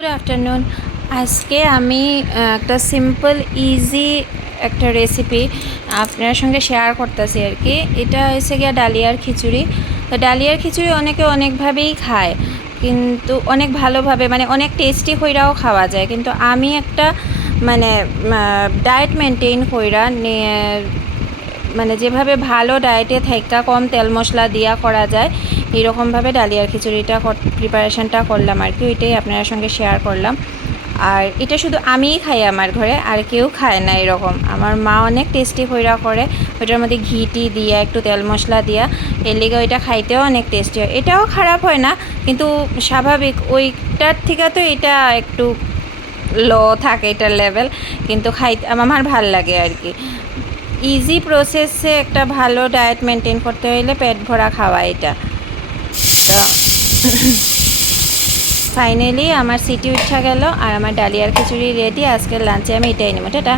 Good afternoon. আজকে আমি একটা সিম্পল ইজি একটা রেসিপি আপনার সঙ্গে শেয়ার করতেছি আর কি। এটা হচ্ছে গিয়া ডালিয়ার খিচুড়ি। তো ডালিয়ার খিচুড়ি অনেকে অনেকভাবেই খায়, কিন্তু অনেক ভালোভাবে মানে অনেক টেস্টি কইরাও খাওয়া যায়। কিন্তু আমি একটা মানে ডায়েট মেনটেন কইরা মানে যেভাবে ভালো ডায়েটে থাকা কম তেল মশলা দিয়া করা যায় এরকমভাবে ডালিয়ার খিচুড়িটা প্রিপারেশানটা করলাম আর কি। ওইটাই আপনার সঙ্গে শেয়ার করলাম। আর এটা শুধু আমিই খাই আমার ঘরে, আর কেউ খায় না এরকম। আমার মা অনেক টেস্টি কইরা করে, ওইটার মধ্যে ঘিটি দিয়া একটু তেল মশলা দিয়া, এর লেগে ওইটা খাইতেও অনেক টেস্টি হয়। এটাও খারাপ হয় না, কিন্তু স্বাভাবিক ওইটার থেকে তো এটা একটু লো থাকে এটার লেভেল, কিন্তু খাইতে আমার ভাল লাগে আর কি। ইজি প্রসেসে একটা ভালো ডায়েট মেনটেন করতে হইলে পেট ভরা খাওয়া এটা। তো ফাইনালি আমার সিটি উঠা গেল আর আমার ডালিয়ার খিচুড়ি রেডি। আজকের লাঞ্চে আমি এটাই নেব। টাটা।